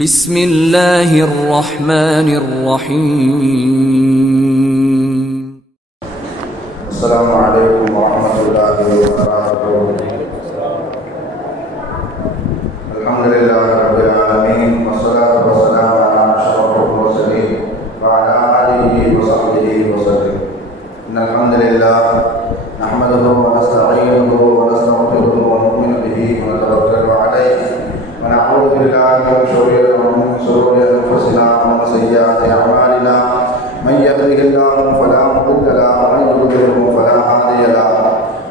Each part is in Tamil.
بسم الله الرحمن الرحيم. السلام عليكم ورحمة الله وبركاته. الحمد لله رب العالمين والصلاة والسلام على أشرف المرسلين وعلى آله وصحبه وسلم. إن الحمد لله نحمده ونستعينه ونستغفره ونؤمن به ونتوكل عليه ونعوذ بالله من شرور أنفسنا ومن سيئات أعمالنا. من يهده الله فلا مضل له ومن يضلل فلا هادي له.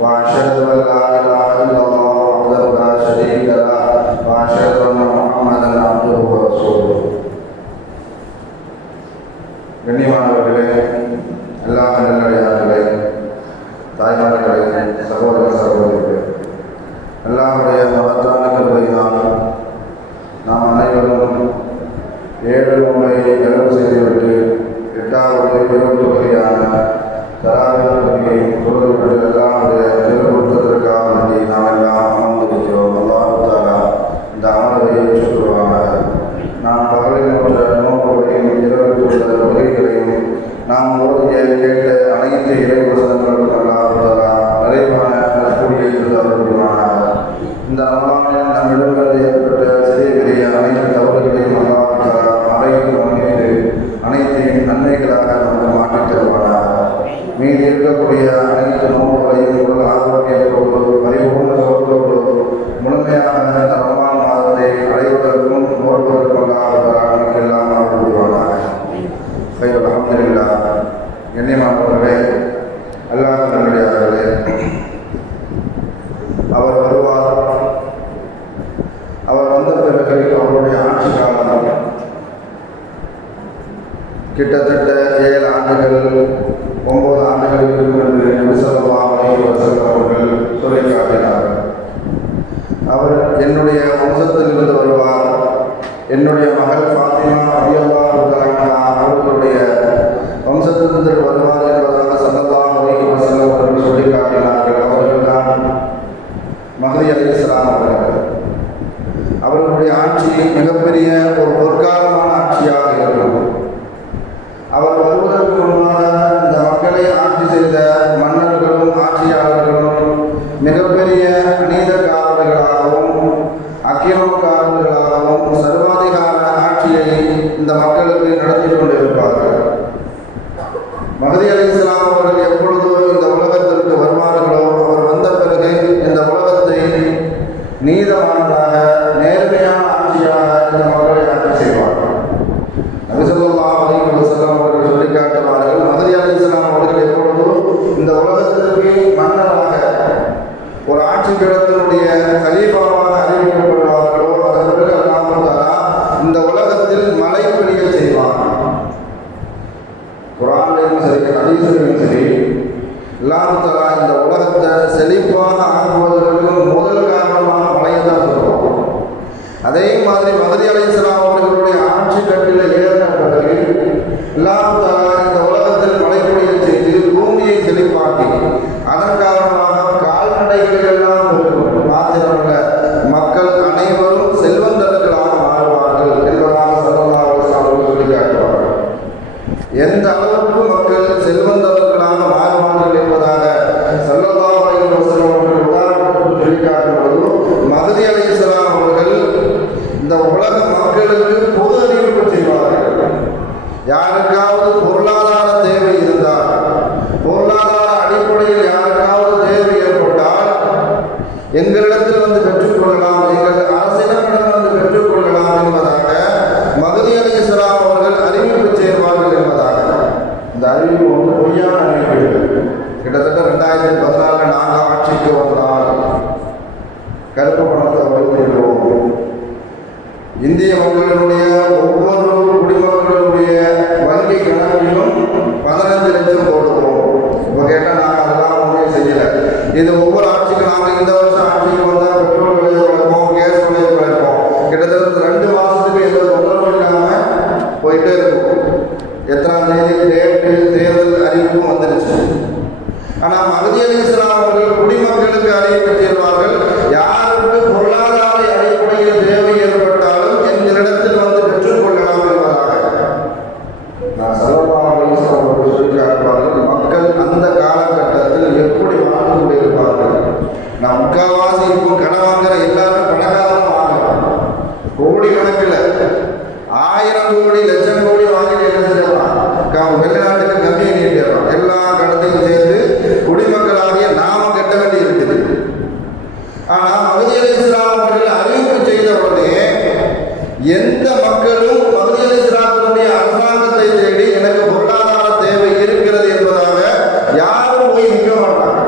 وأشهد أن لا إله إلا الله وحده لا شريك له وأشهد أن محمدا عبده ورسوله. கண்ணியமானவர்களே, அல்லாஹ் நல்லடியார்களே, தாய்மார்களே, சகோதர சகோதரிகளே, அல்லாஹ்வுடைய மகத்தான கிருபையினால் நாம் அனைவரும் 7 நோன்பை நிறைவு செய்துவிட்டு 8வது இரவு தொழுகையான தராவீஹ் தொழுகையை தொழுதுவிட்டு அல்லாஹ்வுடைய திருப்பொருத்தத்திற்காக வேண்டி நாம் எல்லாம் அமர்ந்திருக்கிறோம். அல்லாஹ் தஆலா இந்த அமர்வை ஏற்றுக்கொள்வானாக. நாம் பகலில் போன்ற நோன்புகளையும் இரவில் உள்ள தொழுகைகளையும் நாம் ஓதிய கேட்ட அனைத்து இறைவசனங்களும் அல்லாஹ் தஆலா நிறைவான நற்கூலியை தருவானாக. இந்த ரமலானில் நம்மிடமிருந்து ஏற்பட்ட சிறிய பெரிய அனைத்து தவறுகளையும் அல்லாஹ் தஆலா மறைத்து மன்னித்து அனைத்து நன்மைகளாக நமக்கு மாற்றித் தருவானாக. மீதி இருக்கக்கூடிய அனைத்து நோன்புகளையும் உடல் ஆரோக்கியத்தோடு பரிபூர்ண சுகத்தோடு முழுமையாக இந்த ரமலான் மாதத்தை அடைவதற்கும் நோன்பதற்கும் அல்லாஹ் தஆலா நமக்கெல்லாம் ஆதரவுவானாக. அல்ஹம்துலில்லாஹ். கண்ணியமானவர்களே, அல்லாஹ் நல்லடியார்களே, அவர் வருவார். அவர் வந்த பிறகு அவருடைய ஆட்சி காலம் கிட்டத்தட்ட 7 ஆண்டுகள் 9 ஆண்டுகள் இருக்கும் என்று நபி ஸல்லல்லாஹு அலைஹி வஸல்லம் அவர்கள் சொல்லி காட்டினார்கள். அவர் என்னுடைய வம்சத்திலிருந்து வருவார், என்னுடைய மகள் ஃபாத்திமா ரலியல்லாஹு தஆலா அவர்களுடைய வம்சத்திலிருந்து வருவார் என்பதாக ஸல்லல்லாஹு அலைஹி வஸல்லம் அவர்கள் சொல்லி காட்டினார்கள். அவர்கள் தான் மஹ்தி அலைஹிஸ்ஸலாம் அவர்கள். அவர்களுடைய ஆட்சி மிகப்பெரிய ஒரு பொற்காலமான ஆட்சியாக இருக்கும். அவர் வருவதற்கு முன்பாக இந்த மக்களை ஆட்சி செய்த மன்னர்களும் ஆட்சியாளர்களும் மிகப்பெரிய அநீதக்காரர்களாகவும் அக்கிரமக்காரர்களாகவும் சர்வாதிகார ஆட்சியை இந்த மக்களுக்கு நடத்தி கொண்டிருப்பார்கள். மஹ்தி அலைஹிஸ்ஸலாம் அவர்கள் எப்பொழுது இந்த உலகத்திற்கு வருவார்களோ அவர் வந்த பிறகு இந்த உலகத்தை நீதமானதாக நேர்மையான ஆட்சியாக இந்த மக்களை ஆட்சி செய்வார்கள். நபி ஸல்லல்லாஹு அலைஹி வஸல்லம் அவர்கள் சொல்லி காட்டுவார்கள், மஹ்தி அலைஹிஸ்ஸலாம் அவர்கள் எப்பொழுது இந்த உலகத்திற்கு மன்னராக ஒரு ஆட்சி பீடத்தினுடைய கலீஃபாவாக அறிவிக்கப்படுவார்களோ அதன் பிறகு அல்லாஹ் தஆலா இந்த உலகத்தில் மழை பெய்ய செய்வார். குர்ஆனிலும் சரி ஹதீஸிலும் சரி அல்லாஹ் தஆலா இந்த உலகத்தை செழிப்பாக ஆக்குவதற்கு முதல் காரணமாக மழையை தான் சொல்லுவோம். அதே மாதிரி மஹ்தி அலைஹிஸ்ஸலாம் அவர்களுடைய ஆட்சி கட்டில் ஏறின பிறகு அல்லாஹ் தஆலா இந்த உலகத்தில் மழை பெய்ய செய்து பூமியை செழிப்பாக்கி அதன் காரணமாக கால்நடைகள் எல்லாம் பெருகும். மாத்திரமல்ல, மக்கள் அனைவரும் செல்வந்தர்களாக மாறுவார்கள் என்பதாக ஸல்லல்லாஹு அலைஹி வஸல்லம் அவர்கள் சொல்லி காட்டுவார்கள். எந்த அளவுக்கு மக்கள் செல்வந்தர்களாக மாறுவார்கள் என்பதாக ஸல்லல்லாஹு அலைஹி வஸல்லம் அவர்கள் உதாரணத்துக்கு சொல்லி காட்டும்போது மஹ்தி அலைஹிஸ்ஸலாம் அவர்கள் இந்த உலக மக்களுக்கு பொது அறிவிப்பு செய்வார்கள். யாருக்காவது பொருளாதார தேவை இருந்தால், பொருளாதார அடிப்படையில் யாருக்காவது தேவை ஏற்பட்டால் எங்களிடத்தில் வந்து பெற்றுக்கொள்ளலாம், எங்கள் அரசிடமிடம் வந்து பெற்றுக்கொள்ளலாம் என்பதாக மஹ்தி அலைஹிஸ்ஸலாம் அவர்கள் அறிவிப்பு செய்வார்கள் என்பதாக. இந்த அறிவிப்பு வந்து பொய்யான அறிவிப்பு. கிட்டத்தட்ட 2014 நாங்கள் ஆட்சிக்கு வந்தால் கருப்பு பணத்தை வைத்திருக்கிறோம், இந்திய மக்களினுடைய ஒவ்வொரு குடிமக்களுடைய வங்கி கணக்கிலும் 15 லட்சம் போடுவோம். இப்போ கேட்டால் நாங்கள் அதெல்லாம் ஒன்றுமே செய்யலை. இது ஒவ்வொரு ஆட்சிக்கும் நாங்கள் இந்த வருஷம் ஆட்சிக்கு வந்தால் பெட்ரோல் விலையை குறைப்போம், கேஸ் விலையை குறைப்போம். கிட்டத்தட்ட 2 மாதத்துக்கு எந்த தொந்தரவும் இல்லாமல் போயிட்டே இருக்கும். எத்தனாம் தேதி தேர்தல் அறிவிப்பும் வந்துருச்சு. ஆனால் மஹ்தி அலைஹிஸ்ஸலாம் அவர்கள் குடிமக்களுக்கு அறிவிப்பு செய்வார்கள், யாருக்கு பொருளாதார அடிப்படையில் தேவை ஏற்பட்டாலும் எங்களிடத்தில் வந்து எந்த மக்களும் மஹ்தி அலைஹிஸ்ஸலாத்துடைய அரசாங்கத்தை தேடி எனக்கு பொருளாதார தேவை இருக்கிறது என்பதாக யாரும் போய் நிற்க மாட்டாங்க.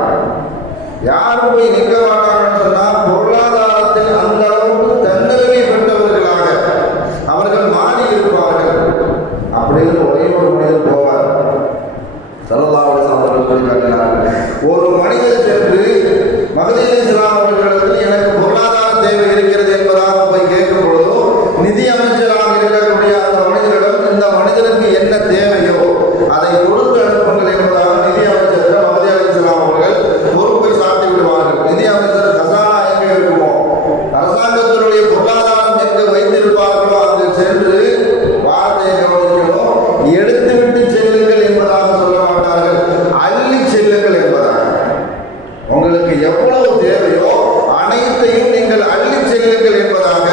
யாரும் போய் நிற்க மாட்டாங்கன்னு சொன்னா பொருளாதாரத்தில் அந்த அளவுக்கு தன்னறிவை பெற்றவர்களாக அவர்கள் மாறி இருப்பார்கள். அப்படின்னு ஒரே ஒரு மனிதர் போவார். ஸல்லல்லாஹு அலைஹி வஸல்லம் அவர்கள் சொல்லி காட்டினார்கள், ஒரு மனிதர் சென்று மஹ்தி அலைஹிஸ்ஸலாம் அவர்களிடத்தில் எனக்கு பொருளாதார தேவை இருக்கிறது என்பதாக போய் கேட்கும் பொழுதும் நிதி அமைச்சராக இருக்கக்கூடிய அந்த மனிதரிடம் இந்த மனிதனுக்கு என்ன தேவையோ அதை கொடுத்து அனுப்புங்கள் என்பதாக நிதி அமைச்சர் மஹ்தி அலைஹிஸ்ஸலாம் அவர்கள் பொறுப்பை சாட்டி விடுவார்கள். நிதி அமைச்சர் கசானா எங்கே இருக்குமோ, அரசாங்கத்தினுடைய பொருளாதாரம் எங்கு வைத்திருப்பார்களோ அங்கு சென்று வார்த்தையை கவனிக்கணும். எடுத்து விட்டு செல்லுங்கள் என்பதாக சொல்ல மாட்டார்கள், அள்ளி செல்லுங்கள் என்பதாக. உங்களுக்கு எவ்வளவு தேவையோ அனைத்தையும் நீங்கள் அள்ளி செல்லுங்கள் என்பதாக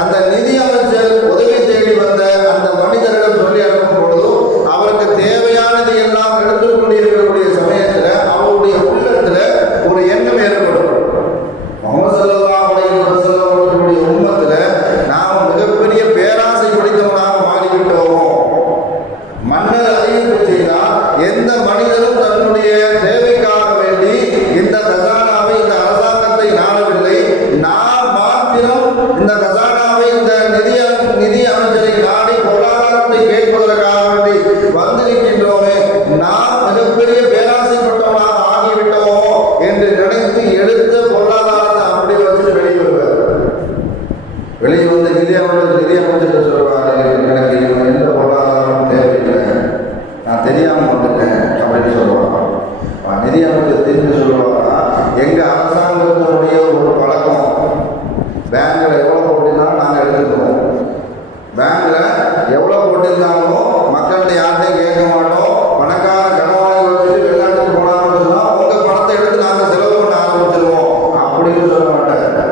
அந்த நிதி அமைச்சர் உதவி தேடி வந்த அந்த மனிதரிடம் சொல்லி அனுப்பும் பொழுதும் அவருக்கு தேவையானது எல்லாம் எடுத்துக்கொண்டு இருக்கக்கூடிய சமயத்தில் அவருடைய உள்ளத்துல ஒரு எண்ணம் ஏற்படும். முஹம்மது ஸல்லல்லாஹு அலைஹி வஸல்லம் அவர்களுடைய உம்மத்துல நாம் மிகப்பெரிய பேராசை பிடித்தவனாக மாறிவிட்டோமோ. மன்னர் அறிவிப்பு செய்தால் எந்த மனிதரும் தன்னுடைய தேவைக்காக வேண்டி இந்த கசானாவை இந்த அரசாங்கத்தை நாடவில்லை, நாம் மாத்திரம் இந்த கசானாவை இந்த நிதி அமைச்சரை நாடி பொருளாதாரத்தை கேட்பதற்காக வேண்டி வந்திருக்கின்றோமே, நாம் மிகப்பெரிய பேராசைப்பட்டவனாக ஆகிவிட்டோமோ என்று நினைத்து எடுத்த பொருளாதாரத்தை அப்படி வச்சு வெளியே வருவார். வெளியே வந்து நிதி அமைச்சர் சொல்லுவார், எனக்கு எந்த பொருளாதாரம் தேவையில்லை, நான் தெரியாமல் வந்துட்டேன் அப்படின்னு சொல்லுவாங்க. நிதி அமைச்சர் தெரிஞ்சு சொல்லுவாங்க, எங்க அரசாங்கத்தினுடைய ஒரு பழக்கம், பேங்க்ல எவ்வளவு போட்டிருந்தாலும் நாங்கள் எடுத்துக்கிறோம். பேங்க்ல எவ்வளவு போட்டிருந்தாலும் மக்கள்கிட்ட யார்கிட்டையும் கேட்க மாட்டோம். பணக்கார கனவாளி வச்சுட்டு வெளிநாட்டுக்கு போனாங்கன்னு சொன்னா உங்க பணத்தை எடுத்து நாங்கள் செலவு பண்ண ஆரம்பிச்சிருவோம் அப்படின்னு சொல்ல மாட்டாங்க.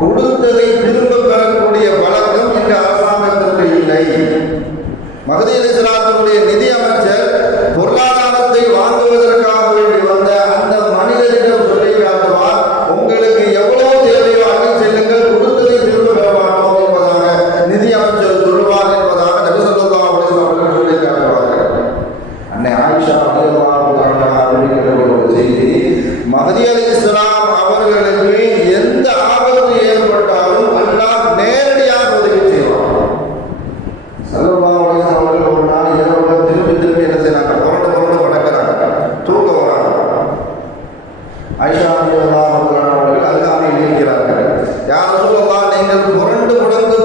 கொடுத்ததை திரும்ப பெறக்கூடிய பழக்கம் இந்த அரசாங்கத்திற்கு இல்லை. மஹ்தி அலைஹிஸ்ஸலாத்துடைய நிதி அமைச்சர் பொருளாதாரத்தை வாங்குவதற்காக வேண்டி வந்த அந்த மனிதரிடம் சொல்லி காட்டுவார், உங்களுக்கு எவ்வளவு தேவையோ அள்ளி செல்லுங்கள், கொடுத்ததை திரும்ப பெற மாட்டோம் என்பதாக நிதி அமைச்சர் சொல்லுவார் என்பதாக நபி ஸல்லல்லாஹு அலைஹி வஸல்லம் அவர்கள் சொல்லி காட்டுவார்கள். அன்னை ஆயிஷா ரலியல்லாஹு அன்ஹா அறிவிக்கிற ஒரு செய்தி, மஹ்தி அலைஹிஸ்ஸலாம் அவர்களுக்கு எந்த ஆபத்து ஏற்பட்டாலும் அல்லாஹ் நேரடியாக உதவி செய்வார். ஸல்லல்லாஹு அலைஹி வஸல்லம் அவர்கள் ஒரு நாள் இரவுல திரும்பி என்ன செய்யறாங்க, புரண்டு படுக்கிறாங்க, தூக்க வராங்க. ஆயிஷா ரலியல்லாஹு அன்ஹா அவர்கள் அருகாமையில் இருக்கிறார்கள். யா ரசூலல்லாஹ், நீங்கள் புரண்டு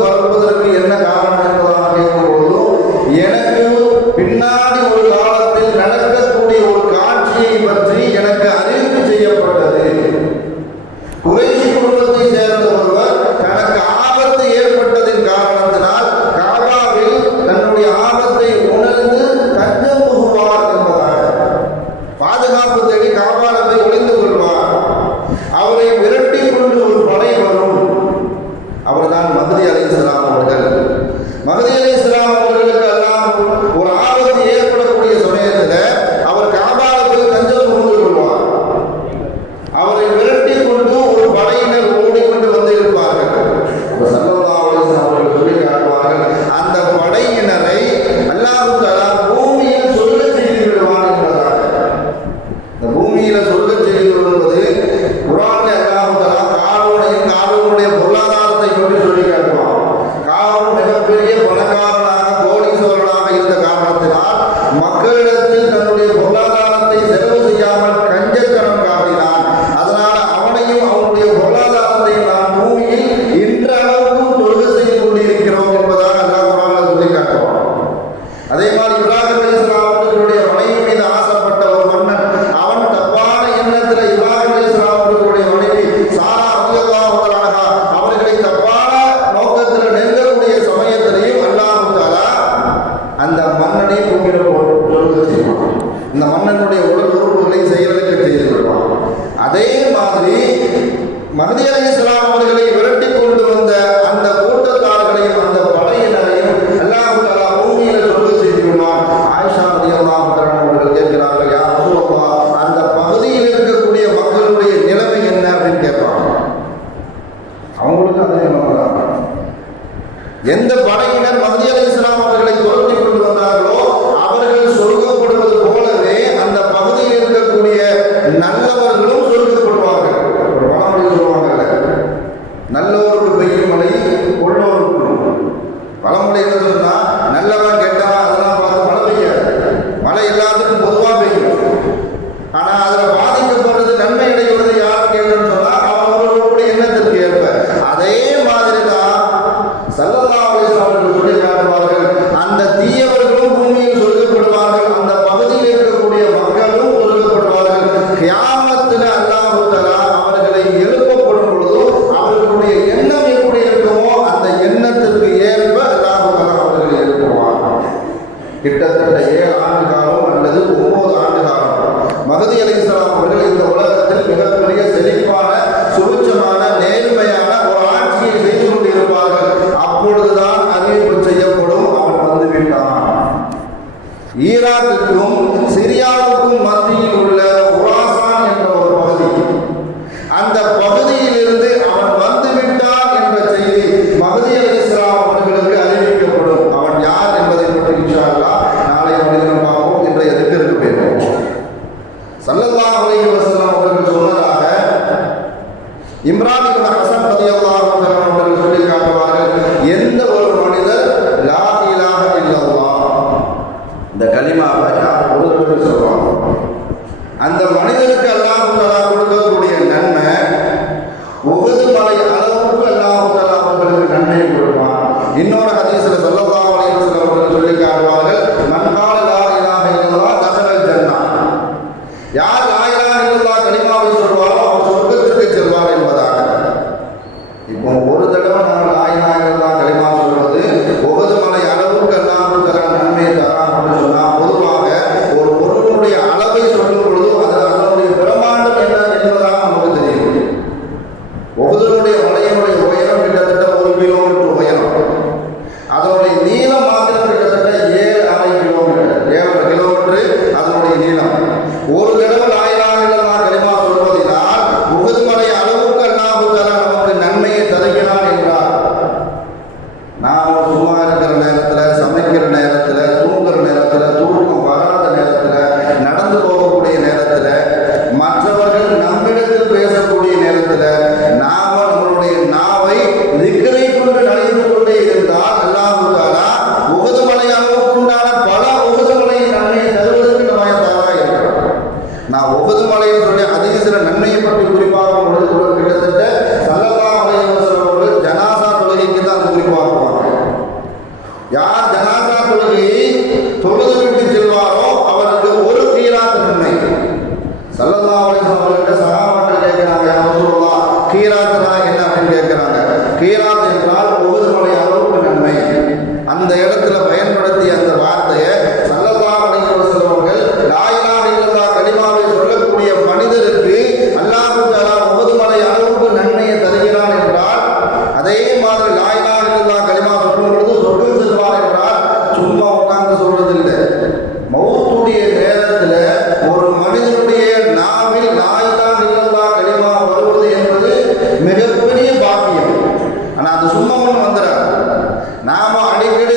படுப்பதற்கு என்ன காரணம் என்பதாக கேட்கும்போது, எனக்கு பின்னாடி ஒரு காலத்தில் நடக்கக்கூடிய ஒரு காட்சியை பற்றி எனக்கு அறிவிப்பு செய்யப்பட்டது. குறைஷி குடும்பத்தை சேர்ந்த ஒருவர் தனக்கு ஆபத்து ஏற்பட்டதின் காரணத்தினால் காபாவில் தன்னுடைய ஆபத்தை உணர்ந்து தஞ்சம் புகுவார் என்பதாக பாதுகாப்பு தேடி காபால போய் ஒளிந்து கொள்வார். அவரை விரட்டி கொண்டு ஒரு படை வரும். அவர்தான் மஹ்தி அலைஹிஸ்ஸலாம் அவர்கள். மஹ்தி அலைஹிஸ்ஸலாம் அவர்களுக்கு எல்லாம் ஒரு ஆபத்து ஏற்படக்கூடிய சமயத்தில் அவர் காபால போய் தஞ்சம் புகுந்து கொள்வார். அவரை விரட்டி கொண்டு ஒரு படையினர் ஓடிக்கொண்டு வந்து இருப்பார்கள். ஸல்லல்லாஹு அலைஹி வஸல்லம் அவர்கள் சொல்லி காட்டுவார்கள், அந்த படையினரை அல்லாஹ் தஆலா பூமியில் சொல்லச் செய்து விடுவான் என்பதாக. இந்த பூமியில சொல்லச் செய்து விடுவது குர்ஆன்ல அல்லாஹ் தஆலா காரூனுடைய பொருளாதாரத்தை பற்றி சொல்லி காட்டுவான். காரூன் மிகப்பெரிய பணக்காரன் எந்த படையினர் மஹ்தி அலைஹிஸ்ஸலாம் அவர்களை துரத்தி கொண்டு வந்தார்களோ அவர்கள் சொர்க்கப்படுவது போலவே அந்த பகுதியில் இருக்கக்கூடிய நல்லவர்களும் சொர்க்கப்படுவார்கள். ஒரு பழமொழி சொல்லுவாங்கல்ல, நல்லோருக்கு பெய்யும் மழை கொள்ளோருக்கு. பழமொழி என்ன சொன்னா, நல்லவன் கெட்டவன் அதெல்லாம் பார்த்து மழை பெய்யாது. மழை எல்லாத்துக்கும் பொதுவாக பெய்யும். ஆனா அதுல பாதிக்கப்படுறது நன்மை அடைகிறது யார் கேட்கணும்னு சொன்னா அவர்களுடைய எண்ணத்திற்கு ஏற்ப. அதே மாதிரி தான் ஸல்லல்லாஹு அலைஹி வஸல்லம் அவர்கள் சொல்லி காட்டுவார்கள், அந்த தீயவர்களும் பூமியில் சொர்க்கப்படுவார்கள், அந்த பகுதியில் இருக்கக்கூடிய மக்களும் சொர்க்கப்படுவார்கள். கியாமத்தில் அல்லாஹ் தஆலா அவர்களை எழுப்பப்படும் பொழுது அவர்களுடைய எண்ணம் எப்படி இருக்குமோ அந்த எண்ணத்திற்கு ஏற்ப அல்லாஹ் தஆலா அவர்களை எழுப்புவார். கிட்டத்தட்ட 7 ஆண்டு காலம் அல்லது 9 ஆண்டு காலம் மஹ்தி அலைஹிஸ்ஸலாம் அவர்கள் இந்த உலகத்தில் மிகப்பெரிய செழிப்பான சுபிட்சமான நேர்மையான ஒரு ஆட்சியை செய்து கொண்டிருப்பார்கள். அப்பொழுதுதான் அறிவிப்பு செய்யப்படும், அவன் வந்துவிட்டான். ஈராக்குக்கும் சிரியாவுக்கும் மத்தியில் உள்ள குராசான் என்ற ஒரு பகுதி, அந்த பகுதியில் இருந்து அவன் வந்துவிட்டான் என்ற செய்தி மஹ்தி அலைஹிஸ்ஸலாம் அவர்களுக்கு அறிவிக்கப்படும். அவன் யார் என்பதை பற்றி இன்ஷா அல்லாஹ் நாளை மனிதனம் பார்ப்போம். இன்றைய திக்கிற்கு போயிருப்போம். ஸல்லல்லாஹு அலைஹி வஸல்லம் அவர்கள் சொன்னதாக இம்ரான் இப்னு ஹஸன் ரலியல்லாஹு அன்ஹு அவர்கள் சொல்லி காட்டுவார்கள், எந்த ஒரு மனிதர் லா இலாஹ இல்லல்லாஹ் இந்த கலிமாவை யார் ஒரு சொல்வாங்க, அந்த மனிதருக்கு அல்லாஹ் தஆலா கொடுக்கக்கூடிய நன்மை உஹது மலை அளவுக்கு அல்லாஹ் தஆலா அவர்களுக்கு நன்மையை கொடுப்பான். இன்னொரு ஹதீஸ்ல ஸல்லல்லாஹு அலைஹி வஸல்லம் அவர்கள் சொல்லி காட்டுவார்கள், மன் கால லா இலாஹ இல்லல்லாஹ் தஹலல் ஜன்னah, யார் லா இலாஹ இல்லல்லாஹ் கலிமாவை சொல்வாரோ அவர் சொர்க்கத்திற்கு செல்வார் என்பதாக. இப்போ ஒரு தடவை நாம் லா இலாஹ இல்லல்லாஹ் கலிமா சொல்வது உஹது மலை அளவுக்கு அல்லாஹ் தஆலா நன்மையை தரான் அப்படின்னு சொன்னா, பொதுவாக ஒரு பொருளுடைய அளவை சொல்லும் பொழுது அதனுடைய பிரமாண்டம் என்ன என்பதாக நமக்கு தெரியும். உஹதுடைய மலையினுடைய உயரம் கிட்டத்தட்ட 1 கிலோமீட்டர் உயரம், அதனுடைய நீளம் மாத்திரம் கிட்டத்தட்ட 7.5 கிலோமீட்டர், 7.5 கிலோமீட்டர் அதனுடைய நீளம். ஒரு தடவை லா இலாஹ இல்லல்லாஹ் கலிமா சொல்வதினால் உஹது மலை அளவுக்கு அல்லாஹ் தஆலா நமக்கு நன்மையை தருகிறான் என்றார். நாம் சும்மா இருக்கிற நேரத்தில், சமைக்கிற நேரத்தில், தூங்குற நேரத்தில், தூக்கம் வராத நேரத்தில், நடந்து போகக்கூடிய நேரத்தில், மற்றவர்கள் நம்மிடத்தில் பேசக்கூடிய நேரத்தில் நாம நம்மளுடைய நாவை திக்ரை கொண்டு நடைந்து கொண்டே இருந்தால் அல்லாஹ் தஆலா உஹது மலை அளவுக்குண்டான பல உஹது மலையின் நன்மையை தருவதற்கு நம்ம தயாராக இருக்கிறோம். நான் உஹது மலையில் சொல்லி ஹதீஸ்ல நன்மையை பற்றி குறிப்பாக பொழுது கிட்டத்தட்ட ஸல்லல்லாஹு அலைஹி வஸல்லம் அவர்கள் ஜனாசா தொழுகைக்கு தான் குறிப்பாக்குவாங்க. யார் ஜனாசா தொழுகையை தொழுது விட்டு செல்வாரோ அவருக்கு ஒரு கீராத் நன்மை. ஸல்லல்லாஹு அலைஹி வஸல்லம் அவர்கிட்ட சஹாபாக்கள் கேட்கிறாங்க, யா ரசூலுல்லாஹ் கீராத்னா என்ன அப்படின்னு கேட்கிறாங்க. கீராத் என்றால் உஹது மலை அளவுக்கு நன்மை. அந்த இடத்துல பயன்படுத்திய அந்த வார்த்தையை ஸல்லல்லாஹு அலைஹி வஸல்லம் அவர்கள் லா இலாஹ இல்லல்லாஹ் கலிமாவை சொல்லக்கூடிய மனிதருக்கு அல்லாஹ் தஆலா உஹது மலை அளவுக்கு நன்மையை தருகிறான் என்றால், அதே மாதிரி லா இலாஹ இல்லல்லாஹ் கலிமா சொல்லும் பொழுது சொர்க்கம் செல்வார் என்றால் சும்மா உட்கார்ந்து சொல்றது இல்லை. மௌத்துடைய நேரத்தில் ஒரு மனிதனுடைய நாவில் லா இலாஹ இல்லல்லாஹ் கலிமா வருவது என்பது மிகப்பெரிய பாக்கியம். ஆனால் அது சும்மா ஒன்றும் வந்துடாது. நாம அடிக்கடி